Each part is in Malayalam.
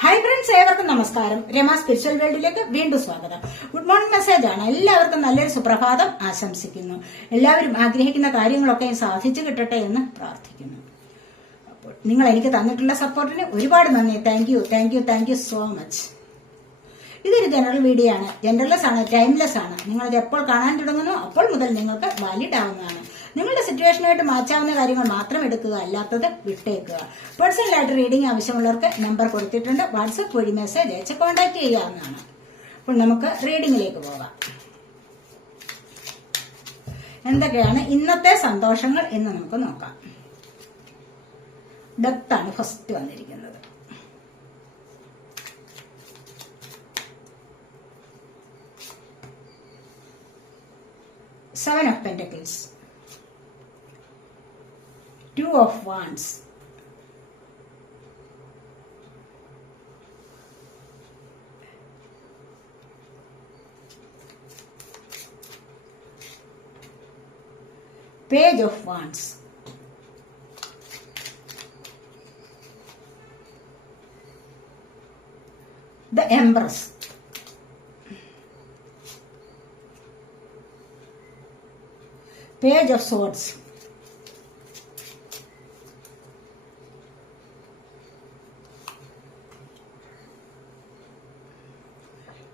ഹായ് ഫ്രണ്ട്സ് ഏവർക്കും നമസ്കാരം. രമ സ്പിരിച്വൽ വേൾഡിലേക്ക് വീണ്ടും സ്വാഗതം. ഗുഡ് മോർണിംഗ് മെസ്സേജ് ആണ്. എല്ലാവർക്കും നല്ലൊരു സുപ്രഭാതം ആശംസിക്കുന്നു. എല്ലാവരും ആഗ്രഹിക്കുന്ന കാര്യങ്ങളൊക്കെ സാധിച്ചു കിട്ടട്ടെ എന്ന് പ്രാർത്ഥിക്കുന്നു. അപ്പോൾ നിങ്ങൾ എനിക്ക് തന്നിട്ടുള്ള സപ്പോർട്ടിന് ഒരുപാട് നന്ദി. Thank you thank you thank you so much ഇതൊരു ജനറൽ വീഡിയോ ആണ്. ജനറൽലെസ് ആണ് ടൈംലെസ് ആണ്. നിങ്ങളത് എപ്പോൾ കാണാൻ തുടങ്ങുന്നു അപ്പോൾ മുതൽ നിങ്ങൾക്ക് വാലിഡ് ആവുന്നതാണ്. നിങ്ങളുടെ സിറ്റുവേഷനുമായിട്ട് മാച്ചാവുന്ന കാര്യങ്ങൾ മാത്രം എടുക്കുക അല്ലാത്തത് വിട്ടേക്കുക. പേഴ്സണലായിട്ട് റീഡിംഗ് ആവശ്യമുള്ളവർക്ക് നമ്പർ കൊടുത്തിട്ടുണ്ട്. വാട്സപ്പ് വഴി മെസ്സേജ് അയച്ച് കോൺടാക്ട് ചെയ്യാവുന്നതാണ് അപ്പോൾ നമുക്ക് റീഡിംഗിലേക്ക് പോകാം. എന്തൊക്കെയാണ് ഇന്നത്തെ സന്തോഷങ്ങൾ എന്ന് നമുക്ക് നോക്കാം. ഡെത്താണ് ഫസ്റ്റ് വന്നിരിക്കുന്നത്. Seven of pentacles. Two of wands. Page of wands. The empress page of swords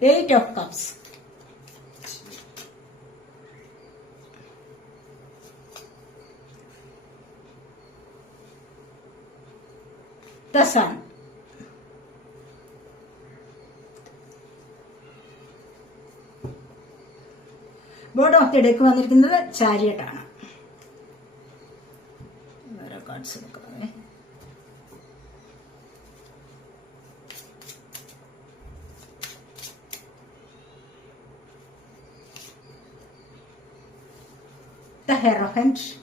eight of cups the sun. Board of the deck വന്നിരിക്കുന്നത് ചാരിയട്ടാണ് വേറെ കാർഡ്സ് എടുക്കാവേ The Hierophant.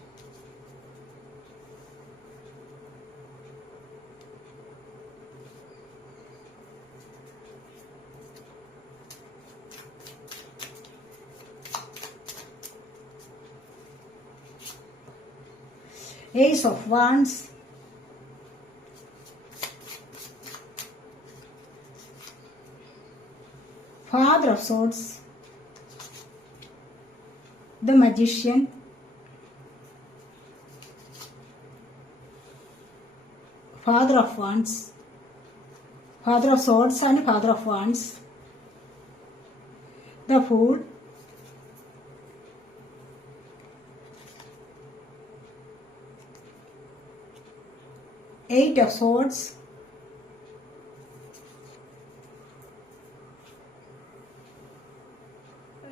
Ace of Wands. Father of Swords. The Magician. Father of Wands. Father of Swords and Father of Wands. The Fool. Eight of Swords.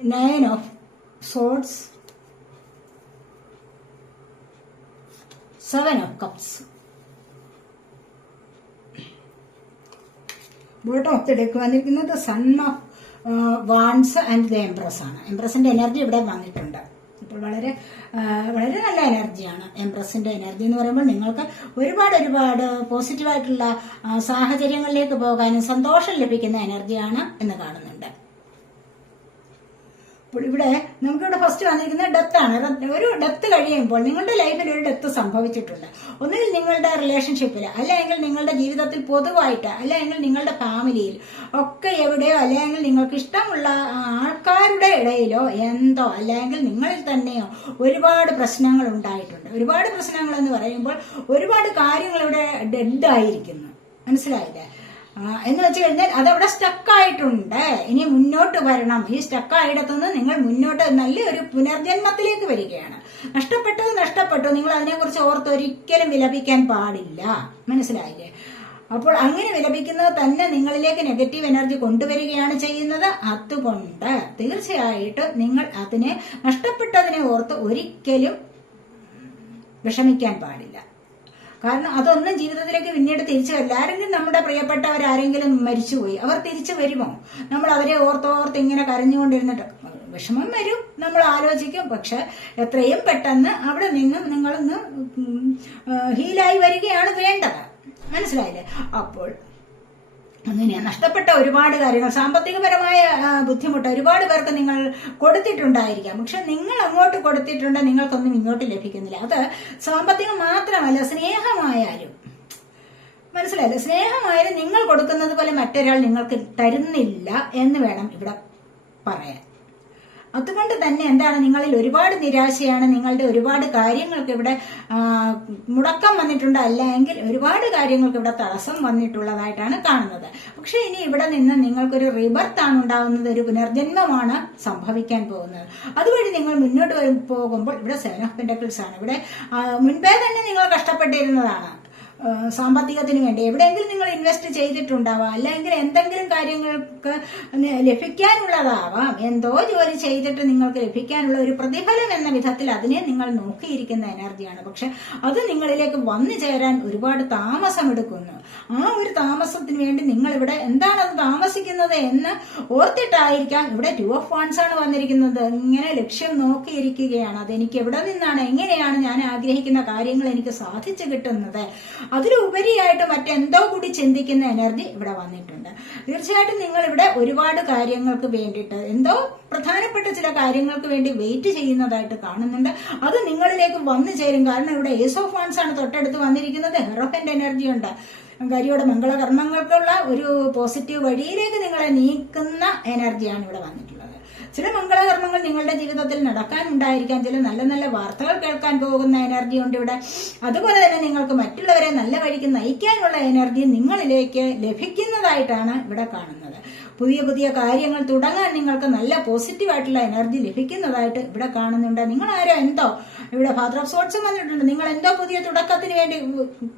Nine of Swords. Seven of Cups. Bottom ഒത്തെടുക്കുക വന്നിരിക്കുന്നത് son of wands and the empress ആണ്. എംപ്രസിന്റെ എനർജി ഇവിടെ വന്നിട്ടുണ്ട്. ഇപ്പോൾ വളരെ വളരെ നല്ല എനർജിയാണ് എംപ്രസിന്റെ എനർജി എന്ന് പറയുമ്പോൾ നിങ്ങൾക്ക് ഒരുപാട് ഒരുപാട് പോസിറ്റീവായിട്ടുള്ള സാഹചര്യങ്ങളിലേക്ക് പോകാനും സന്തോഷം ലഭിക്കുന്ന എനർജിയാണ് എന്ന് കാണുന്നുണ്ട്. ഇവിടെ നമുക്കിവിടെ ഫസ്റ്റ് വന്നിരിക്കുന്നത് ആണ്. ഒരു ഡെത്ത് കഴിയുമ്പോൾ നിങ്ങളുടെ ലൈഫിൽ ഒരു ഡെത്ത് സംഭവിച്ചിട്ടുണ്ട്. ഒന്നുകിൽ നിങ്ങളുടെ റിലേഷൻഷിപ്പിൽ അല്ലെങ്കിൽ നിങ്ങളുടെ ജീവിതത്തിൽ പൊതുവായിട്ട് അല്ലെങ്കിൽ നിങ്ങളുടെ ഫാമിലിയിൽ ഒക്കെ എവിടെയോ അല്ലെങ്കിൽ നിങ്ങൾക്ക് ഇഷ്ടമുള്ള ആൾക്കാരുടെ ഇടയിലോ എന്തോ അല്ലെങ്കിൽ നിങ്ങളിൽ തന്നെയോ ഒരുപാട് പ്രശ്നങ്ങൾ ഉണ്ടായിട്ടുണ്ട്. ഒരുപാട് പ്രശ്നങ്ങൾ എന്ന് പറയുമ്പോൾ ഒരുപാട് കാര്യങ്ങൾ ഇവിടെ ഡെഡ് ആയിരിക്കുന്നു. മനസ്സിലായില്ലേ? എന്ന് വെച്ച് കഴിഞ്ഞാൽ അതവിടെ സ്റ്റക്കായിട്ടുണ്ട് ഇനി മുന്നോട്ട് വരണം. ഈ സ്റ്റക്കായിടത്തുനിന്ന് നിങ്ങൾ മുന്നോട്ട് നല്ലൊരു പുനർജന്മത്തിലേക്ക് വരികയാണ്. നഷ്ടപ്പെട്ടത് നഷ്ടപ്പെട്ടു. നിങ്ങൾ അതിനെക്കുറിച്ച് ഓർത്ത് ഒരിക്കലും വിലപിക്കാൻ പാടില്ല. മനസ്സിലായില്ലേ? അപ്പോൾ അങ്ങനെ വിലപിക്കുന്നത് തന്നെ നിങ്ങളിലേക്ക് നെഗറ്റീവ് എനർജി കൊണ്ടുവരികയാണ് ചെയ്യുന്നത്. അതുകൊണ്ട് തീർച്ചയായിട്ടും നിങ്ങൾ അതിനെ നഷ്ടപ്പെട്ടതിനെ ഓർത്ത് ഒരിക്കലും വിഷമിക്കാൻ പാടില്ല. കാരണം അതൊന്നും ജീവിതത്തിലേക്ക് പിന്നീട് തിരിച്ചു വരില്ല. ആരെങ്കിലും നമ്മുടെ പ്രിയപ്പെട്ടവരാരെങ്കിലും മരിച്ചുപോയി അവർ തിരിച്ചു വരുമോ? നമ്മൾ അവരെ ഓർത്തോർത്ത് ഇങ്ങനെ കരഞ്ഞുകൊണ്ടിരുന്നിട്ട് വിഷമം വരും. നമ്മൾ ആലോചിക്കും പക്ഷെ എത്രയും പെട്ടെന്ന് അവിടെ നിന്നും നിങ്ങളൊന്ന് ഹീലായി വരികയാണ് വേണ്ടത്. മനസ്സിലായില്ലേ? അപ്പോൾ അങ്ങനെ നഷ്ടപ്പെട്ട ഒരുപാട് കാര്യങ്ങൾ സാമ്പത്തികപരമായ ബുദ്ധിമുട്ട് ഒരുപാട് പേർക്ക് നിങ്ങൾ കൊടുത്തിട്ടുണ്ടായിരിക്കാം. പക്ഷെ നിങ്ങൾ അങ്ങോട്ട് കൊടുത്തിട്ടുണ്ട് നിങ്ങൾക്കൊന്നും ഇങ്ങോട്ട് ലഭിക്കുന്നില്ല. അത് സാമ്പത്തികം മാത്രമല്ല സ്നേഹമായാലും. മനസ്സിലായില്ലേ? സ്നേഹമായാലും നിങ്ങൾ കൊടുക്കുന്നത് പോലെ മറ്റൊരാൾ നിങ്ങൾക്ക് തരുന്നില്ല എന്ന് വേണം ഇവിടെ പറയാൻ. അതുകൊണ്ട് തന്നെ എന്താണ് നിങ്ങളിൽ ഒരുപാട് നിരാശയാണ് നിങ്ങളുടെ ഒരുപാട് കാര്യങ്ങൾക്ക് ഇവിടെ മുടക്കം വന്നിട്ടുണ്ട് അല്ലെങ്കിൽ ഒരുപാട് കാര്യങ്ങൾക്ക് ഇവിടെ തടസ്സം വന്നിട്ടുള്ളതായിട്ടാണ് കാണുന്നത്. പക്ഷെ ഇനി ഇവിടെ നിന്ന് നിങ്ങൾക്കൊരു റിബർത്താണ് ഉണ്ടാകുന്നത് ഒരു പുനർജന്മമാണ് സംഭവിക്കാൻ പോകുന്നത്. അതുവഴി നിങ്ങൾ മുന്നോട്ട് പോകുമ്പോൾ ഇവിടെ സെവൻ ഓഫ് പെൻഡക്കിൾസ് ആണ്. ഇവിടെ മുൻപേ തന്നെ നിങ്ങൾ കഷ്ടപ്പെട്ടിരുന്നതാണ്. സാമ്പത്തികത്തിന് വേണ്ടി. എവിടെയെങ്കിലും നിങ്ങൾ ഇൻവെസ്റ്റ് ചെയ്തിട്ടുണ്ടാവാം. അല്ലെങ്കിൽ എന്തെങ്കിലും കാര്യങ്ങൾക്ക് ലഭിക്കാനുള്ളതാവാം. എന്തോ ജോലി ചെയ്തിട്ട് നിങ്ങൾക്ക് ലഭിക്കാനുള്ള ഒരു പ്രതിഫലം എന്ന വിധത്തിൽ അതിനെ നിങ്ങൾ നോക്കിയിരിക്കുന്ന എനർജിയാണ്. പക്ഷെ അത് നിങ്ങളിലേക്ക് വന്നു ചേരാൻ ഒരുപാട് താമസമെടുക്കുന്നു ആ ഒരു താമസത്തിന് വേണ്ടി നിങ്ങൾ ഇവിടെ എന്താണ് അത് താമസിക്കുന്നത് എന്ന് ഓർത്തിട്ടായിരിക്കാം ഇവിടെ ടു ഓഫ് വൺസ് ആണ് വന്നിരിക്കുന്നത്. ഇങ്ങനെ ലക്ഷ്യം നോക്കിയിരിക്കുകയാണ്. അതെനിക്ക് എവിടെ നിന്നാണ് എങ്ങനെയാണ് ഞാൻ ആഗ്രഹിക്കുന്ന കാര്യങ്ങൾ എനിക്ക് സാധിച്ചു കിട്ടുന്നത്? അതിലുപരിയായിട്ട് മറ്റെന്തോ കൂടി ചിന്തിക്കുന്ന എനർജി ഇവിടെ വന്നിട്ടുണ്ട്. തീർച്ചയായിട്ടും നിങ്ങൾ ഇവിടെ ഒരുപാട് കാര്യങ്ങൾക്ക് വേണ്ടിയിട്ട് എന്തോ പ്രധാനപ്പെട്ട ചില കാര്യങ്ങൾക്ക് വേണ്ടി വെയിറ്റ് ചെയ്യുന്നതായിട്ട് കാണുന്നുണ്ട്. അത് നിങ്ങളിലേക്ക് വന്നു ചേരും. കാരണം ഇവിടെ ഏസ് ഓഫ് വൺസ് ആണ് തൊട്ടടുത്ത് വന്നിരിക്കുന്നത്. ഹെറോഫന്റെ എനർജി ഉണ്ട്. കരിയുടെ മംഗളകർമ്മങ്ങൾക്കുള്ള ഒരു പോസിറ്റീവ് വഴിയിലേക്ക് നിങ്ങളെ നീക്കുന്ന എനർജിയാണ് ഇവിടെ വന്നിട്ടുള്ളത്. ചില മംഗളകർമ്മങ്ങൾ നിങ്ങളുടെ ജീവിതത്തിൽ നടക്കാനുണ്ടായിരിക്കാം. ചില നല്ല നല്ല വാർത്തകൾ കേൾക്കാൻ പോകുന്ന എനർജി ഉണ്ട് ഇവിടെ. അതുപോലെ തന്നെ നിങ്ങൾക്ക് മറ്റുള്ളവരെ നല്ല വഴിക്ക് നയിക്കാനുള്ള എനർജി നിങ്ങളിലേക്ക് ലഭിക്കുന്നതായിട്ടാണ് ഇവിടെ കാണുന്നത്. പുതിയ പുതിയ കാര്യങ്ങൾ തുടങ്ങാൻ നിങ്ങൾക്ക് നല്ല പോസിറ്റീവ് ആയിട്ടുള്ള എനർജി ലഭിക്കുന്നതായിട്ട് ഇവിടെ കാണുന്നുണ്ട്. നിങ്ങൾ ആരോ എന്തോ ഇവിടെ ഫാദർ ഓഫ് സോട്ട്സും വന്നിട്ടുണ്ട് നിങ്ങൾ എന്തോ പുതിയ തുടക്കത്തിന് വേണ്ടി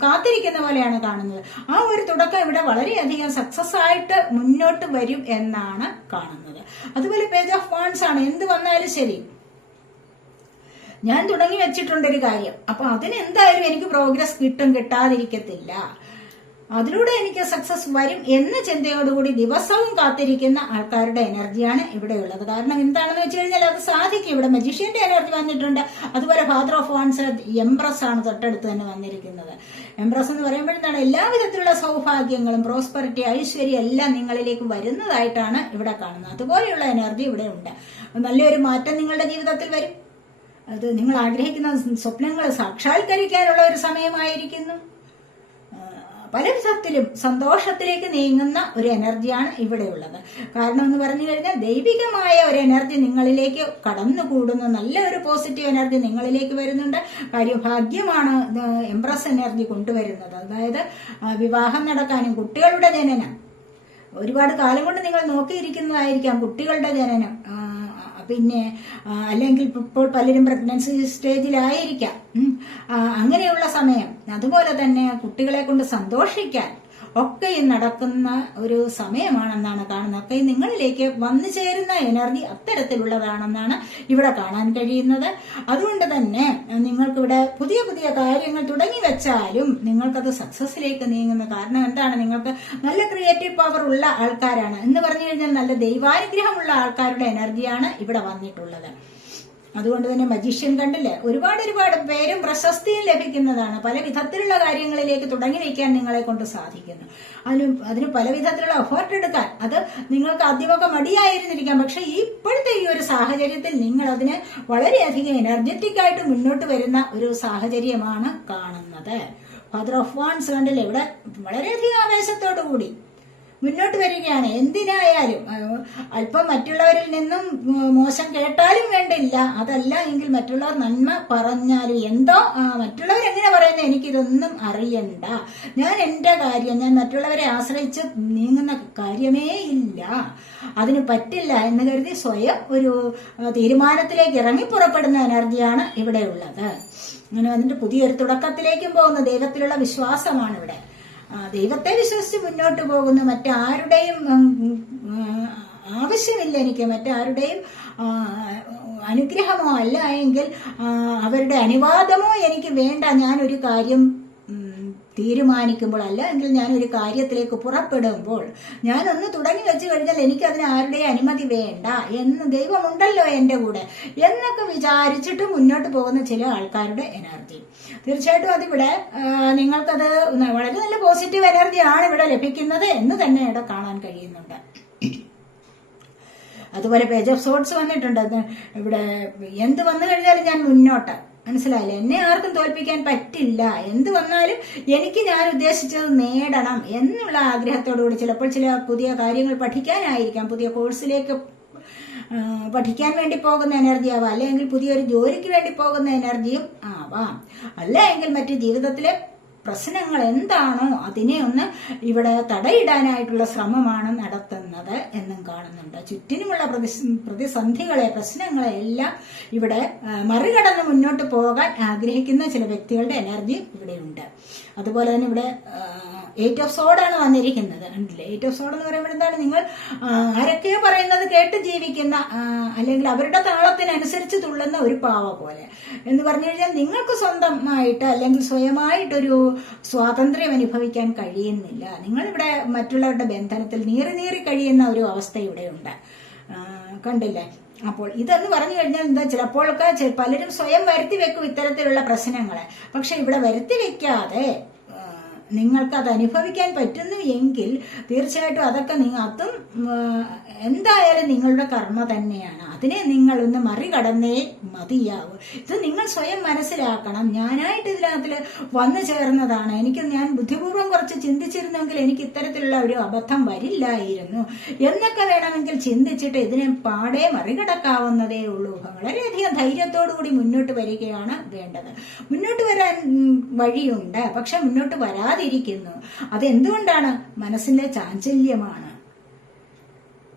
കാത്തിരിക്കുന്ന പോലെയാണ് കാണുന്നത്. ആ ഒരു തുടക്കം ഇവിടെ വളരെയധികം സക്സസ് ആയിട്ട് മുന്നോട്ട് വരും എന്നാണ് കാണുന്നത്. അതുപോലെ പേജ് ഓഫ് വാൺസ് ആണ്. എന്ത് വന്നാലും ശരി. ഞാൻ തുടങ്ങി വെച്ചിട്ടുണ്ട് ഒരു കാര്യം. അപ്പൊ അതിന് എന്തായാലും എനിക്ക് പ്രോഗ്രസ് കിട്ടും കിട്ടാതിരിക്കത്തില്ല. അതിലൂടെ എനിക്ക് സക്സസ് വരും എന്ന ചിന്തയോടുകൂടി ദിവസവും കാത്തിരിക്കുന്ന ആൾക്കാരുടെ എനർജിയാണ് ഇവിടെ ഉള്ളത് കാരണം എന്താണെന്ന് വെച്ച് കഴിഞ്ഞാൽ അത് സാധിക്കും. ഇവിടെ മജീഷ്യന്റെ എനർജി വന്നിട്ടുണ്ട്. അതുപോലെ ഫാദർ ഓഫ് വൺസ് എംപ്രസ് ആണ് തൊട്ടടുത്ത് തന്നെ വന്നിരിക്കുന്നത്. എംപ്രസ് എന്ന് പറയുമ്പോഴെന്താണ്? എല്ലാവിധത്തിലുള്ള സൗഭാഗ്യങ്ങളും പ്രോസ്പെറിറ്റി ഐശ്വര്യം എല്ലാം നിങ്ങളിലേക്ക് വരുന്നതായിട്ടാണ് ഇവിടെ കാണുന്നത്. അതുപോലെയുള്ള എനർജി ഇവിടെ ഉണ്ട്. നല്ലൊരു മാറ്റം നിങ്ങളുടെ ജീവിതത്തിൽ വരും. അത് നിങ്ങൾ ആഗ്രഹിക്കുന്ന സ്വപ്നങ്ങൾ സാക്ഷാത്കരിക്കാനുള്ള ഒരു സമയമായിരിക്കുന്നു. പല വിധത്തിലും സന്തോഷത്തിലേക്ക് നീങ്ങുന്ന ഒരു എനർജിയാണ് ഇവിടെയുള്ളത്. കാരണം എന്ന് പറഞ്ഞു കഴിഞ്ഞാൽ ദൈവികമായ ഒരു എനർജി നിങ്ങളിലേക്ക് കടന്നുകൂടുന്നു. നല്ല ഒരു പോസിറ്റീവ് എനർജി നിങ്ങളിലേക്ക് വരുന്നുണ്ട്. കാര്യം ഭാഗ്യമാണ് എംപ്രസ് എനർജി കൊണ്ടുവരുന്നത്. അതായത് വിവാഹം നടക്കാനും കുട്ടികളുടെ ജനനം. ഒരുപാട് കാലം കൊണ്ട് നിങ്ങൾ നോക്കിയിരിക്കുന്നതായിരിക്കാം കുട്ടികളുടെ ജനനം. പിന്നെ അല്ലെങ്കിൽ ഇപ്പോൾ പലരും പ്രഗ്നൻസി സ്റ്റേജിലായിരിക്കാം അങ്ങനെയുള്ള സമയം. അതുപോലെ തന്നെ കുട്ടികളെ കൊണ്ട് സന്തോഷിക്കാൻ ഒക്കെയും നടക്കുന്ന ഒരു സമയമാണെന്നാണ് കാണുന്നത്. ഒക്കെ നിങ്ങളിലേക്ക് വന്നു ചേരുന്ന എനർജി അത്തരത്തിലുള്ളതാണെന്നാണ് ഇവിടെ കാണാൻ കഴിയുന്നത്. അതുകൊണ്ട് തന്നെ നിങ്ങൾക്കിവിടെ പുതിയ പുതിയ കാര്യങ്ങൾ തുടങ്ങി വെച്ചാലും നിങ്ങൾക്കത് സക്സസിലേക്ക് നീങ്ങുന്നു കാരണം എന്താണ്? നിങ്ങൾക്ക് നല്ല ക്രിയേറ്റീവ് പവർ ഉള്ള ആൾക്കാരാണ്. എന്ന് പറഞ്ഞു കഴിഞ്ഞാൽ നല്ല ദൈവാനുഗ്രഹമുള്ള ആൾക്കാരുടെ എനർജിയാണ് ഇവിടെ വന്നിട്ടുള്ളത്. അതുകൊണ്ട് തന്നെ മജീഷ്യൻ കണ്ടില്ലേ? ഒരുപാട് ഒരുപാട് പേരും പ്രശസ്തിയും ലഭിക്കുന്നതാണ്. പല വിധത്തിലുള്ള കാര്യങ്ങളിലേക്ക് തുടങ്ങി വയ്ക്കാൻ നിങ്ങളെ കൊണ്ട് സാധിക്കുന്നു. അതിന് അതിന് പല വിധത്തിലുള്ള എഫേർട്ട് എടുക്കാൻ അത് നിങ്ങൾക്ക് ആദ്യമൊക്കെ മടിയായിരുന്നിരിക്കാം. പക്ഷെ ഇപ്പോഴത്തെ ഈ ഒരു സാഹചര്യത്തിൽ നിങ്ങൾ അതിന് വളരെയധികം എനർജറ്റിക് ആയിട്ട് മുന്നോട്ട് വരുന്ന ഒരു സാഹചര്യമാണ് കാണുന്നത്. ഫാദർ ഓഫ് വാൺസ് കണ്ടില്ലേ? ഇവിടെ വളരെയധികം ആവേശത്തോടു കൂടി മുന്നോട്ട് വരികയാണ്. എന്തിനായാലും അല്പം മറ്റുള്ളവരിൽ നിന്നും മോശം കേട്ടാലും വേണ്ടില്ല അതല്ല എങ്കിൽ മറ്റുള്ളവർ നന്മ പറഞ്ഞാലും എന്തോ? മറ്റുള്ളവർ എങ്ങനെ പറയുന്നത് എനിക്കിതൊന്നും അറിയണ്ട. ഞാൻ എന്റെ കാര്യം ഞാൻ മറ്റുള്ളവരെ ആശ്രയിച്ച് നീങ്ങുന്ന കാര്യമേ ഇല്ല. അതിന് പറ്റില്ല എന്ന് കരുതി സ്വയം ഒരു തീരുമാനത്തിലേക്ക് ഇറങ്ങി പുറപ്പെടുന്ന എനർജിയാണ് ഇവിടെ ഉള്ളത്. അങ്ങനെ വന്നിട്ട് പുതിയൊരു തുടക്കത്തിലേക്കും പോകുന്ന. ദൈവത്തിലുള്ള വിശ്വാസമാണ് ഇവിടെ. ദൈവത്തെ വിശ്വസിച്ച് മുന്നോട്ട് പോകുന്നു. മറ്റാരുടെയും ആവശ്യമില്ല എനിക്ക്. മറ്റാരുടെയും അനുഗ്രഹമോ അല്ല എങ്കിൽ അവരുടെ അനുവാദമോ എനിക്ക് വേണ്ട. ഞാനൊരു കാര്യം തീരുമാനിക്കുമ്പോൾ അല്ല എങ്കിൽ ഞാനൊരു കാര്യത്തിലേക്ക് പുറപ്പെടുമ്പോൾ ഞാനൊന്ന് തുടങ്ങി വെച്ച് കഴിഞ്ഞാൽ എനിക്ക് അതിന് ആരുടെയും അനുമതി വേണ്ട എന്ന് ദൈവമുണ്ടല്ലോ എന്റെ കൂടെ എന്നൊക്കെ വിചാരിച്ചിട്ട് മുന്നോട്ട് പോകുന്ന ചില ആൾക്കാരുടെ എനർജി. തീർച്ചയായിട്ടും അതിവിടെ നിങ്ങൾക്കത് വളരെ നല്ല പോസിറ്റീവ് എനർജിയാണ് ഇവിടെ ലഭിക്കുന്നത് എന്ന് തന്നെ ഇവിടെ കാണാൻ കഴിയുന്നുണ്ട്. അതുപോലെ പേജ് ഓഫ് സോട്ട്സ് വന്നിട്ടുണ്ട്. ഇവിടെ എന്ത് വന്നു കഴിഞ്ഞാലും ഞാൻ മുന്നോട്ട്. മനസ്സിലായില്ലേ? എന്നെ ആർക്കും തോൽപ്പിക്കാൻ പറ്റില്ല. എന്ത് വന്നാലും എനിക്ക് ഞാൻ ഉദ്ദേശിച്ചത് നേടണം എന്നുള്ള ആഗ്രഹത്തോടുകൂടി ചിലപ്പോൾ ചില പുതിയ കാര്യങ്ങൾ പഠിക്കാനായിരിക്കാം. പുതിയ കോഴ്സിലേക്ക് പഠിക്കാൻ വേണ്ടി പോകുന്ന എനർജി ആവാം. അല്ലെങ്കിൽ പുതിയൊരു ജോലിക്ക് വേണ്ടി പോകുന്ന എനർജിയും ആവാം. അല്ലെങ്കിൽ മറ്റു ജീവിതത്തിലെ പ്രശ്നങ്ങൾ എന്താണോ അതിനെ ഒന്ന് ഇവിടെ തടയിടാനായിട്ടുള്ള ശ്രമമാണ് നടത്തുന്നത് എന്നും കാണുന്നുണ്ട്. ചുറ്റിനുമുള്ള പ്രതി പ്രതിസന്ധികളെ പ്രശ്നങ്ങളെ എല്ലാം ഇവിടെ മറികടന്ന് മുന്നോട്ട് പോകാൻ ആഗ്രഹിക്കുന്ന ചില വ്യക്തികളുടെ എനർജി ഇവിടെയുണ്ട്. അതുപോലെ തന്നെ ഇവിടെ എയ്റ്റ് ഓഫ് സോഡാണ് വന്നിരിക്കുന്നത്. കണ്ടില്ലേ? എയ്റ്റ് ഓഫ് സോഡ് എന്ന് പറയുമ്പോൾ എന്താണ്? നിങ്ങൾ ആരൊക്കെയോ പറയുന്നത് കേട്ട് ജീവിക്കുന്ന അല്ലെങ്കിൽ അവരുടെ താളത്തിനനുസരിച്ച് തുള്ളുന്ന ഒരു പാവ പോലെ. എന്ന് പറഞ്ഞു കഴിഞ്ഞാൽ നിങ്ങൾക്ക് സ്വന്തമായിട്ട് അല്ലെങ്കിൽ സ്വയമായിട്ടൊരു സ്വാതന്ത്ര്യം അനുഭവിക്കാൻ കഴിയുന്നില്ല. നിങ്ങളിവിടെ മറ്റുള്ളവരുടെ ബന്ധനത്തിൽ നീറി നീറി കഴിയുന്ന ഒരു അവസ്ഥ ഇവിടെയുണ്ട്. കണ്ടില്ലേ? അപ്പോൾ ഇതെന്ന് പറഞ്ഞു കഴിഞ്ഞാൽ എന്താ? ചിലപ്പോഴൊക്കെ പലരും സ്വയം വരുത്തി വെക്കും ഇത്തരത്തിലുള്ള പ്രശ്നങ്ങളെ. പക്ഷെ ഇവിടെ വരുത്തി വെക്കാതെ ആ, നിങ്ങൾക്ക് അത് അനുഭവിക്കാൻ പറ്റുന്നു എങ്കിൽ തീർച്ചയായിട്ടും അതൊക്കെ നിങ്ങൾ അതും എന്തായാലും നിങ്ങളുടെ കർമ്മ തന്നെയാണ്. അതിനെ നിങ്ങൾ ഒന്ന് മറികടന്നേ മതിയാവും. ഇത് നിങ്ങൾ സ്വയം മനസ്സിലാക്കണം. ഞാനായിട്ട് ഇതിനകത്തിൽ വന്നു ചേർന്നതാണ്. എനിക്ക് ഞാൻ ബുദ്ധിപൂർവം കുറച്ച് ചിന്തിച്ചിരുന്നെങ്കിൽ എനിക്ക് ഇത്തരത്തിലുള്ള ഒരു അബദ്ധം വരില്ലായിരുന്നു. എന്നൊക്കെ വേണമെങ്കിൽ ചിന്തിച്ചിട്ട് ഇതിനെ പാടെ മറികടക്കാവുന്നതേ ഉള്ളൂ. വളരെയധികം ധൈര്യത്തോടു കൂടി മുന്നോട്ട് വരികയാണ് വേണ്ടത്. മുന്നോട്ട് വരാൻ വഴിയുണ്ട്. പക്ഷെ മുന്നോട്ട് വരാതിരിക്കുന്നു അതെന്തുകൊണ്ടാണ്? മനസ്സിന്റെ ചാഞ്ചല്യമാണ്.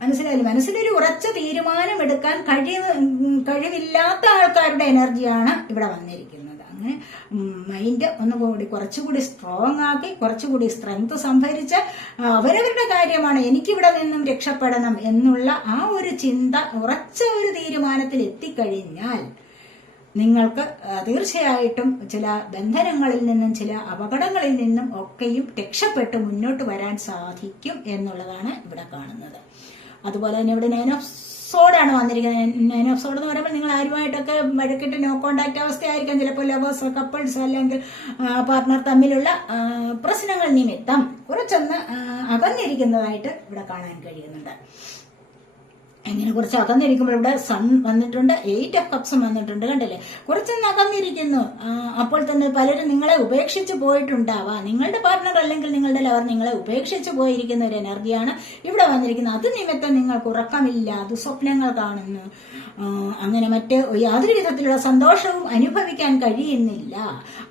മനസ്സിലായില്ലേ? മനസ്സിലൊരു ഉറച്ച തീരുമാനം എടുക്കാൻ കഴിവ് കഴിവില്ലാത്ത ആൾക്കാരുടെ എനർജിയാണ് ഇവിടെ വന്നിരിക്കുന്നത്. അങ്ങനെ മൈൻഡ് ഒന്നുകൂടി കുറച്ചുകൂടി സ്ട്രോങ് ആക്കി കുറച്ചുകൂടി സ്ട്രെങ്ത് സംഭരിച്ച് അവരവരുടെ കാര്യമാണ് എനിക്കിവിടെ നിന്നും രക്ഷപ്പെടണം എന്നുള്ള ആ ഒരു ചിന്ത ഉറച്ച ഒരു തീരുമാനത്തിൽ എത്തിക്കഴിഞ്ഞാൽ നിങ്ങൾക്ക് തീർച്ചയായിട്ടും ചില ബന്ധനങ്ങളിൽ നിന്നും ചില അപകടങ്ങളിൽ നിന്നും ഒക്കെയും രക്ഷപ്പെട്ട് മുന്നോട്ട് വരാൻ സാധിക്കും എന്നുള്ളതാണ് ഇവിടെ കാണുന്നത്. അതുപോലെ തന്നെ ഇവിടെ നൈൻ ഓഫ് സോഡാണ് വന്നിരിക്കുന്നത്. നൈൻ ഓഫ് സോഡ് എന്ന് പറയുമ്പോൾ നിങ്ങൾ ആരുമായിട്ടൊക്കെ വഴക്കിട്ട് നോ കോണ്ടാക്ട് അവസ്ഥയായിരിക്കാം. ചിലപ്പോൾ ലവേഴ്സ് കപ്പിൾസ് അല്ലെങ്കിൽ പാർട്ണർ തമ്മിലുള്ള പ്രശ്നങ്ങൾ നിമിത്തം കുറച്ചൊന്ന് അകന്നിരിക്കുന്നതായിട്ട് ഇവിടെ കാണാൻ കഴിയുന്നുണ്ട്. ഇങ്ങനെ കുറച്ച് അകന്നിരിക്കുമ്പോൾ ഇവിടെ സൺ വന്നിട്ടുണ്ട് എയ്റ്റ് ഓഫ് കപ്സും വന്നിട്ടുണ്ട് കണ്ടില്ലേ? കുറച്ചൊന്ന് അകന്നിരിക്കുന്നു അപ്പോൾ തന്നെ പലരും നിങ്ങളെ ഉപേക്ഷിച്ച് പോയിട്ടുണ്ടാവാം. നിങ്ങളുടെ പാർട്ണർ അല്ലെങ്കിൽ നിങ്ങളുടെ ലവർ നിങ്ങളെ ഉപേക്ഷിച്ച് പോയിരിക്കുന്ന ഒരു എനർജിയാണ് ഇവിടെ വന്നിരിക്കുന്നത്. അത് നിമിത്തം നിങ്ങൾക്ക് ഉറക്കമില്ല ദുസ്വപ്നങ്ങൾ കാണുന്നു. അങ്ങനെ മറ്റ് യാതൊരു വിധത്തിലുള്ള സന്തോഷവും അനുഭവിക്കാൻ കഴിയുന്നില്ല.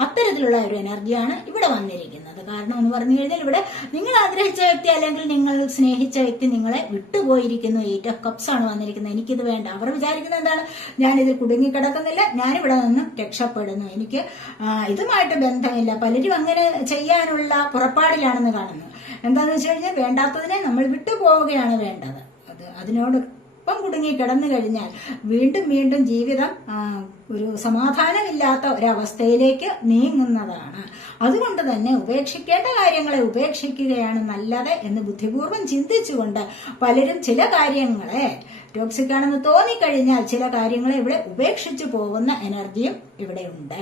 അത്തരത്തിലുള്ള ഒരു എനർജിയാണ് ഇവിടെ വന്നിരിക്കുന്നത്. കാരണം എന്ന് പറഞ്ഞു കഴിഞ്ഞാൽ ഇവിടെ നിങ്ങൾ ആഗ്രഹിച്ച വ്യക്തി അല്ലെങ്കിൽ നിങ്ങൾ സ്നേഹിച്ച വ്യക്തി നിങ്ങളെ വിട്ടുപോയിരിക്കുന്നു. എയ്റ്റ് ഓഫ് കപ്സ് ആണ് വന്നിരിക്കുന്നത്. എനിക്കിത് വേണ്ട. അവർ വിചാരിക്കുന്നത് എന്താണ്? ഞാനിതിൽ കുടുങ്ങിക്കിടക്കുന്നില്ല. ഞാനിവിടെ നിന്നും രക്ഷപ്പെടുന്നു. എനിക്ക് ഇതുമായിട്ട് ബന്ധമില്ല. പലരും അങ്ങനെ ചെയ്യാനുള്ള പുറപ്പാടിലാണെന്ന് കാണുന്നു. എന്താണെന്ന് വെച്ച് കഴിഞ്ഞാൽ വേണ്ടാത്തതിനെ നമ്മൾ വിട്ടുപോവുകയാണ് വേണ്ടത്. അത് അതിനോട് ഒപ്പം കുടുങ്ങി കിടന്നു കഴിഞ്ഞാൽ വീണ്ടും വീണ്ടും ജീവിതം ഒരു സമാധാനമില്ലാത്ത ഒരവസ്ഥയിലേക്ക് നീങ്ങുന്നതാണ്. അതുകൊണ്ട് തന്നെ ഉപേക്ഷിക്കേണ്ട കാര്യങ്ങളെ ഉപേക്ഷിക്കുകയാണ് നല്ലത് എന്ന് ബുദ്ധിപൂർവം ചിന്തിച്ചുകൊണ്ട് പലരും ചില കാര്യങ്ങളെ ടോക്സിക് ആണെന്ന് തോന്നിക്കഴിഞ്ഞാൽ ചില കാര്യങ്ങളെ ഇവിടെ ഉപേക്ഷിച്ചു പോകുന്ന എനർജിയും ഇവിടെയുണ്ട്.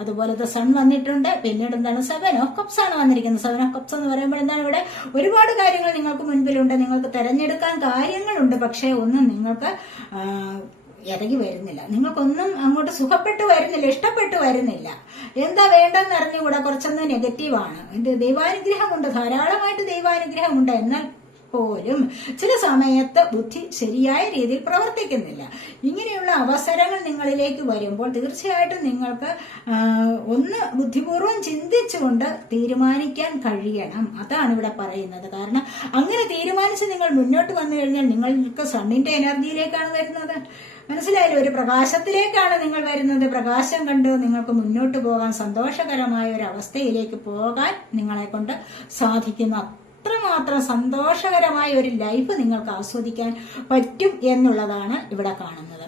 അതുപോലത്തെ സൺ വന്നിട്ടുണ്ട്. പിന്നീട് എന്താണ്? സെവൻ ഓഫ് കപ്സ് ആണ് വന്നിരിക്കുന്നത്. സെവൻ ഓഫ് കപ്സ് എന്ന് പറയുമ്പോൾ എന്താണ് ഇവിടെ? ഒരുപാട് കാര്യങ്ങൾ നിങ്ങൾക്ക് മുൻപിലുണ്ട്. നിങ്ങൾക്ക് തിരഞ്ഞെടുക്കാൻ കാര്യങ്ങളുണ്ട്. പക്ഷേ ഒന്നും നിങ്ങൾക്ക് ഇറങ്ങി വരുന്നില്ല. നിങ്ങൾക്കൊന്നും അങ്ങോട്ട് സുഖപ്പെട്ടു വരുന്നില്ല ഇഷ്ടപ്പെട്ടു വരുന്നില്ല. എന്താ വേണ്ടെന്ന് അറിഞ്ഞുകൂടാ കുറച്ചൊന്ന് നെഗറ്റീവാണ് ഇത് ദൈവാനുഗ്രഹമുണ്ട്. ധാരാളമായിട്ട് ദൈവാനുഗ്രഹമുണ്ട്. എന്നാൽ പോലും ചില സമയത്ത് ബുദ്ധി ശരിയായ രീതിയിൽ പ്രവർത്തിക്കുന്നില്ല. ഇങ്ങനെയുള്ള അവസരങ്ങൾ നിങ്ങളിലേക്ക് വരുമ്പോൾ തീർച്ചയായിട്ടും നിങ്ങൾക്ക് ഒന്ന് ബുദ്ധിപൂർവം ചിന്തിച്ചുകൊണ്ട് തീരുമാനിക്കാൻ കഴിയണം. അതാണ് ഇവിടെ പറയുന്നത്. കാരണം അങ്ങനെ തീരുമാനിച്ച് നിങ്ങൾ മുന്നോട്ട് വന്നു കഴിഞ്ഞാൽ നിങ്ങൾക്ക് സണ്ണിന്റെ എനർജിയിലേക്കാണ് വരുന്നത്. മനസ്സിലായില്ലേ? ഒരു പ്രകാശത്തിലേക്കാണ് നിങ്ങൾ വരുന്നത്. പ്രകാശം കണ്ട് നിങ്ങൾക്ക് മുന്നോട്ട് പോകാൻ സന്തോഷകരമായ ഒരു അവസ്ഥയിലേക്ക് പോകാൻ നിങ്ങളെ കൊണ്ട് സാധിക്കുന്ന അത്രമാത്രം സന്തോഷകരമായ ഒരു ലൈഫ് നിങ്ങൾക്ക് ആസ്വദിക്കാൻ പറ്റും എന്നുള്ളതാണ് ഇവിടെ കാണുന്നത്.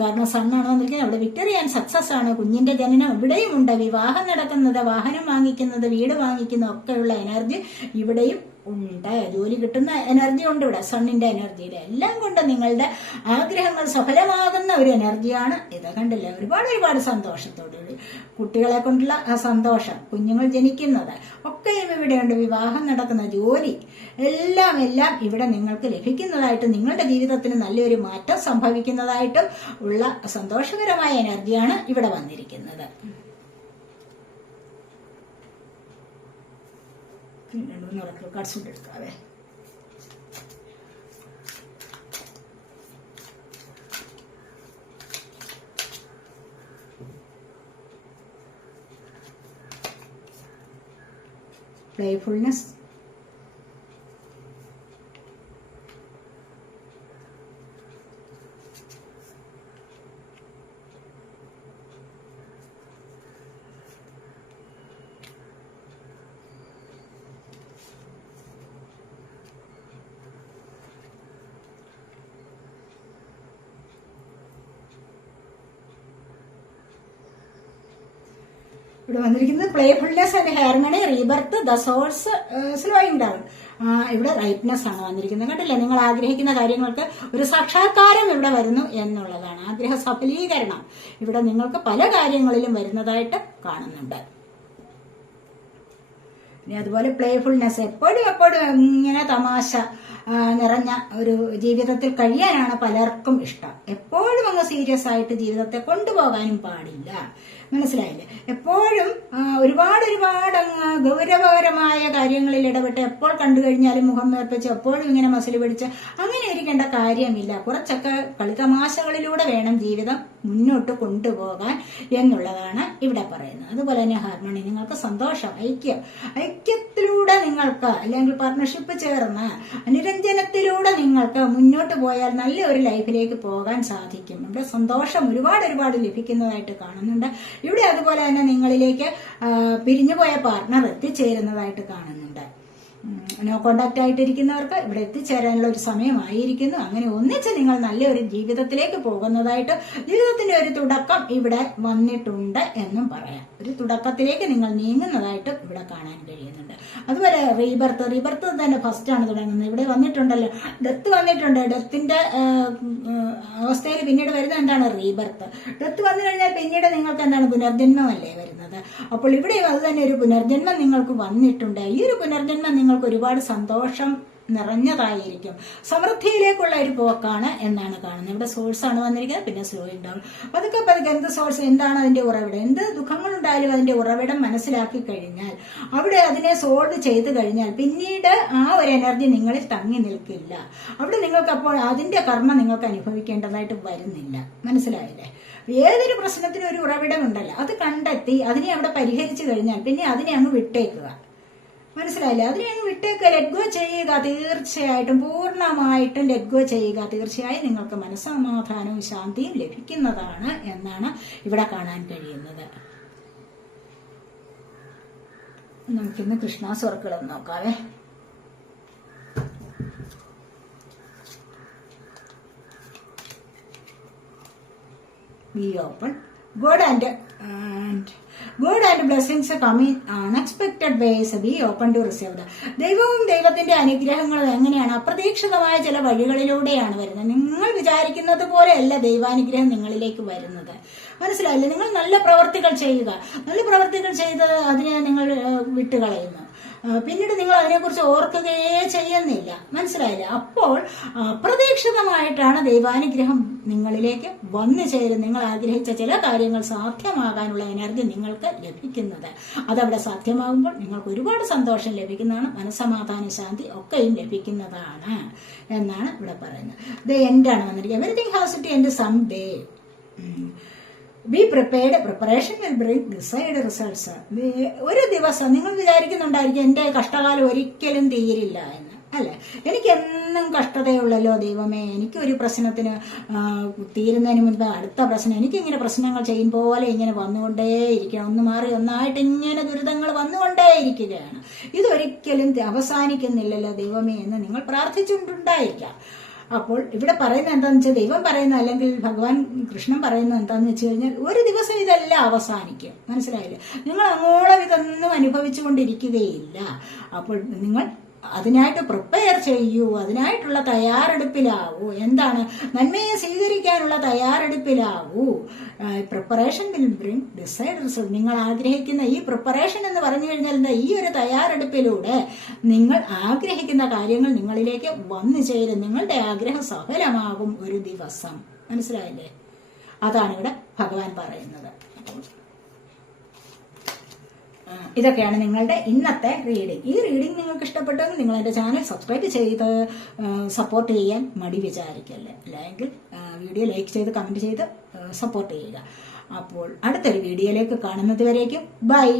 കാരണം സണ്ണാണ് വന്നിരിക്കുന്നത് അവിടെ വിക്ടറി ആൻഡ് സക്സസ് ആണ്. കുഞ്ഞിന്റെ ജനനം ഇവിടെയും ഉണ്ട്. വിവാഹം നടക്കുന്നത് വാഹനം വാങ്ങിക്കുന്നത് വീട് വാങ്ങിക്കുന്നത് ഒക്കെയുള്ള എനർജി ഇവിടെയും ഉണ്ട്. ജോലി കിട്ടുന്ന എനർജി ഉണ്ട് ഇവിടെ. സണ്ണിന്റെ എനർജിയിൽ എല്ലാം കൊണ്ട് നിങ്ങളുടെ ആഗ്രഹങ്ങൾ സഫലമാകുന്ന ഒരു എനർജിയാണ് ഇത് കണ്ടില്ലേ? ഒരുപാട് ഒരുപാട് സന്തോഷത്തോടുകൂടി കുട്ടികളെ കൊണ്ടുള്ള ആ സന്തോഷം കുഞ്ഞുങ്ങൾ ജനിക്കുന്നത് ഒക്കെയും ഇവിടെയുണ്ട് വിവാഹം നടക്കുന്ന ജോലി എല്ലാം എല്ലാം ഇവിടെ നിങ്ങൾക്ക് ലഭിക്കുന്നതായിട്ട് നിങ്ങളുടെ ജീവിതത്തിന് നല്ലൊരു മാറ്റം സംഭവിക്കുന്നതായിട്ടും ഉള്ള സന്തോഷകരമായ എനർജിയാണ് ഇവിടെ വന്നിരിക്കുന്നത്. പിന്നെ രണ്ട് മൂന്ന് ഉറക്കം കാർഡ്സ് വന്നിരിക്കുന്നത് playfulness and harmony rebirth the source slowing ഇവിടെ റൈറ്റ്നെസ് ആണ് വന്നിരിക്കുന്നത്. കണ്ടില്ലേ? നിങ്ങൾ ആഗ്രഹിക്കുന്ന കാര്യങ്ങൾക്ക് ഒരു സാക്ഷാത്കാരം ഇവിടെ വരുന്നു എന്നുള്ളതാണ്. ആഗ്രഹ സഫലീകരണം ഇവിടെ നിങ്ങൾക്ക് പല കാര്യങ്ങളിലും വരുന്നതായിട്ട് കാണുന്നുണ്ട്. ഇനി അതുപോലെ പ്ലേഫുൾനെസ് എപ്പോഴും എപ്പോഴും ഇങ്ങനെ തമാശ നിറഞ്ഞ ഒരു ജീവിതത്തിൽ കഴിയാനാണ് പലർക്കും ഇഷ്ടം. എപ്പോഴും അങ്ങ് സീരിയസ് ആയിട്ട് ജീവിതത്തെ കൊണ്ടുപോകാനും പാടില്ല. മനസ്സിലായില്ലേ? എപ്പോഴും ഒരുപാട് ഒരുപാട് അങ്ങ് ഗൗരവകരമായ കാര്യങ്ങളിൽ ഇടപെട്ട് എപ്പോൾ കണ്ടു കഴിഞ്ഞാലും മുഖം വേർപ്പിച്ച് എപ്പോഴും ഇങ്ങനെ മസിൽ പിടിച്ച് അങ്ങനെ ഇരിക്കേണ്ട കാര്യമില്ല. കുറച്ചൊക്കെ കളിതമാശകളിലൂടെ വേണം ജീവിതം മുന്നോട്ട് കൊണ്ടുപോകാൻ എന്നുള്ളതാണ് ഇവിടെ പറയുന്നത്. അതുപോലെ തന്നെ ഹാർമണി നിങ്ങൾക്ക് സന്തോഷം ഐക്യം. ഐക്യത്തിലൂടെ നിങ്ങൾക്ക് അല്ലെങ്കിൽ പാർട്ണർഷിപ്പ് ചേർന്ന് അനുരഞ്ജനത്തിലൂടെ നിങ്ങൾക്ക് മുന്നോട്ട് പോയാൽ നല്ല ഒരു ലൈഫിലേക്ക് പോകാൻ സാധിക്കും. ഇവിടെ സന്തോഷം ഒരുപാട് ഒരുപാട് ലഭിക്കുന്നതായിട്ട് കാണുന്നുണ്ട്. ഇവിടെ അതുപോലെ തന്നെ നിങ്ങളിലേക്ക് പിരിഞ്ഞു പിരിഞ്ഞുപോയ പാർട്ണർ എത്തിച്ചേരുന്നതായിട്ട് കാണുന്നുണ്ട്. നോ കോണ്ടാക്ട് ആയിട്ടിരിക്കുന്നവർക്ക് ഇവിടെ എത്തിച്ചേരാനുള്ള ഒരു സമയമായിരിക്കുന്നു. അങ്ങനെ ഒന്നിച്ച് നിങ്ങൾ നല്ലൊരു ജീവിതത്തിലേക്ക് പോകുന്നതായിട്ട് ജീവിതത്തിന്റെ ഒരു തുടക്കം ഇവിടെ വന്നിട്ടുണ്ട് എന്നും പറയാം. ഒരു തുടക്കത്തിലേക്ക് നിങ്ങൾ നീങ്ങുന്നതായിട്ട് ഇവിടെ കാണാൻ കഴിയുന്നുണ്ട്. അതുപോലെ റീബർത്ത് റീബർത്ത് തന്നെ ഫസ്റ്റ് ആണ് തുടങ്ങുന്നത്. ഇവിടെ വന്നിട്ടുണ്ടല്ലോ. ഡെത്ത് വന്നിട്ടുണ്ട്. ഡെത്തിന്റെ പിന്നീട് വരുന്നത് എന്താണ്? റീബർത്ത്. ഡെത്ത് വന്നു കഴിഞ്ഞാൽ പിന്നീട് നിങ്ങൾക്ക് എന്താണ്? പുനർജന്മമല്ലേ വരുന്നത്? അപ്പോൾ ഇവിടെയും അത് തന്നെ ഒരു പുനർജന്മം നിങ്ങൾക്ക് വന്നിട്ടുണ്ട്. ഈ ഒരു പുനർജന്മം നിങ്ങൾക്ക് ഒരുപാട് സന്തോഷം നിറഞ്ഞതായിരിക്കും. സമൃദ്ധിയിലേക്കുള്ള ഒരു പോക്കാണ് എന്നാണ് കാണുന്നത്. ഇവിടെ സോഴ്സ് ആണ് വന്നിരിക്കുന്നത് പിന്നെ സ്ലോ ഉണ്ടാവും പതുക്കെ പതുക്കെ എന്ത് സോഴ്സ് എന്താണ് അതിന്റെ ഉറവിടം? എന്ത് ദുഃഖങ്ങളുണ്ടായാലും അതിന്റെ ഉറവിടം മനസ്സിലാക്കി കഴിഞ്ഞാൽ അവിടെ അതിനെ സോൾവ് ചെയ്ത് കഴിഞ്ഞാൽ പിന്നീട് ആ ഒരു എനർജി നിങ്ങളിൽ തങ്ങി നിൽക്കില്ല. അവിടെ നിങ്ങൾക്ക് അപ്പോൾ അതിന്റെ കർമ്മം നിങ്ങൾക്ക് അനുഭവിക്കേണ്ടതായിട്ട് വരുന്നില്ല. മനസ്സിലായില്ലേ? ഏതൊരു പ്രശ്നത്തിനും ഒരു ഉറവിടമുണ്ടല്ലോ അത് കണ്ടെത്തി അതിനെ അവിടെ പരിഹരിച്ചു കഴിഞ്ഞാൽ പിന്നെ അതിനെ അങ്ങ് വിട്ടേക്കുക. മനസ്സിലായില്ലേ? അതിനെ അങ്ങ് വിട്ടേക്ക്. ലെറ്റ് ചെയ്യുക തീർച്ചയായിട്ടും. പൂർണമായിട്ടും ലെറ്റ് ചെയ്യുക തീർച്ചയായും നിങ്ങൾക്ക് മനസ്സമാധാനവും ശാന്തിയും ലഭിക്കുന്നതാണ് എന്നാണ് ഇവിടെ കാണാൻ കഴിയുന്നത്. നമുക്കിന്ന് കൃഷ്ണാസ്വർക്കൾ നോക്കാവേ. Be open God and and God and blessings come in unexpected ways. Open to receive them. ദൈവവും ദൈവത്തിന്റെ അനുഗ്രഹങ്ങളും എങ്ങനെയാണ്? അപ്രതീക്ഷിതമായ ചില വഴികളിലൂടെയാണ് വരുന്നത്. നിങ്ങൾ വിചാരിക്കുന്നത് പോലെയല്ല ദൈവാനുഗ്രഹം നിങ്ങളിലേക്ക് വരുന്നത്. മനസ്സിലായില്ലേ? നിങ്ങൾ നല്ല പ്രവർത്തികൾ ചെയ്യുക. നല്ല പ്രവർത്തികൾ ചെയ്തത് അതിനെ നിങ്ങൾ വിട്ടുകളയുന്നു. പിന്നീട് നിങ്ങൾ അതിനെക്കുറിച്ച് ഓർക്കുകയേ ചെയ്യുന്നില്ല. മനസ്സിലായില്ലേ? അപ്പോൾ അപ്രതീക്ഷിതമായിട്ടാണ് ദൈവാനുഗ്രഹം നിങ്ങളിലേക്ക് വന്നു ചേരും നിങ്ങൾ ആഗ്രഹിച്ച ചില കാര്യങ്ങൾ സാധ്യമാകാനുള്ള എനർജി നിങ്ങൾക്ക് ലഭിക്കുന്നത്. അതവിടെ സാധ്യമാകുമ്പോൾ നിങ്ങൾക്ക് ഒരുപാട് സന്തോഷം ലഭിക്കുന്നതാണ്. മനസ്സമാധാന ശാന്തി ഒക്കെയും ലഭിക്കുന്നതാണ് എന്നാണ് ഇവിടെ പറയുന്നത്. ഇത് എൻഡാണ് വന്നിരിക്കുന്നത്? Everything has to end some day be prepared preparation will bring decide results ഒരു ദിവസം നിങ്ങൾ വിചാരിക്കുന്നുണ്ടായിരിക്കും എന്റെ കഷ്ടകാലം ഒരിക്കലും തീരില്ല എന്ന് അല്ലെ? എനിക്ക് എന്നും കഷ്ടതയുള്ളല്ലോ ദൈവമേ. എനിക്ക് ഒരു പ്രശ്നത്തിന് തീരുന്നതിന് മുൻപ് അടുത്ത പ്രശ്നം എനിക്കിങ്ങനെ പ്രശ്നങ്ങൾ ചെയ്യും പോലെ ഇങ്ങനെ വന്നുകൊണ്ടേയിരിക്കണം. ഒന്ന് മാറി ഒന്നായിട്ട് ഇങ്ങനെ ദുരിതങ്ങൾ വന്നുകൊണ്ടേയിരിക്കുകയാണ്. ഇതൊരിക്കലും അവസാനിക്കുന്നില്ലല്ലോ ദൈവമേ എന്ന് നിങ്ങൾ പ്രാർത്ഥിച്ചുകൊണ്ടുണ്ടായിരിക്കാം. അപ്പോൾ ഇവിടെ പറയുന്നത് എന്താണെന്ന് വെച്ചാൽ ദൈവം പറയുന്ന അല്ലെങ്കിൽ ഭഗവാൻ കൃഷ്ണൻ പറയുന്നത് എന്താണെന്ന് വെച്ച് കഴിഞ്ഞാൽ ഒരു ദിവസം ഇതെല്ലാം അവസാനിക്കും. മനസ്സിലായില്ലേ? നിങ്ങൾ അങ്ങോളം ഇതൊന്നും അനുഭവിച്ചുകൊണ്ടിരിക്കുകയില്ല. അപ്പോൾ നിങ്ങൾ അതിനായിട്ട് പ്രിപ്പയർ ചെയ്യൂ അതിനായിട്ടുള്ള തയ്യാറെടുപ്പിലാവൂ. എന്താണ്? നന്മയെ സ്വീകരിക്കാനുള്ള തയ്യാറെടുപ്പിലാവൂ. Preparation will bring decide result നിങ്ങൾ ആഗ്രഹിക്കുന്ന ഈ പ്രിപ്പറേഷൻ എന്ന് പറഞ്ഞു കഴിഞ്ഞാൽ എന്താ? ഈ ഒരു തയ്യാറെടുപ്പിലൂടെ നിങ്ങൾ ആഗ്രഹിക്കുന്ന കാര്യങ്ങൾ നിങ്ങളിലേക്ക് വന്നു ചേരും. നിങ്ങളുടെ ആഗ്രഹം സഫലമാകും ഒരു ദിവസം. മനസ്സിലായില്ലേ? അതാണ് ഇവിടെ ഭഗവാൻ പറയുന്നത്. ഇതൊക്കെയാണ് നിങ്ങളുടെ ഇന്നത്തെ റീഡിംഗ് ഈ റീഡിംഗ് നിങ്ങൾക്ക് ഇഷ്ടപ്പെട്ടെങ്കിൽ നിങ്ങൾ എന്റെ ചാനൽ സബ്സ്ക്രൈബ് ചെയ്ത് സപ്പോർട്ട് ചെയ്യാൻ മടി വിചാരിക്കല്ലേ? അല്ലെങ്കിൽ വീഡിയോ ലൈക്ക് ചെയ്ത് കമന്റ് ചെയ്ത് സപ്പോർട്ട് ചെയ്യുക. അപ്പോൾ അടുത്തൊരു വീഡിയോയിലേക്ക് കാണുന്നത് വരേക്കും. ബൈ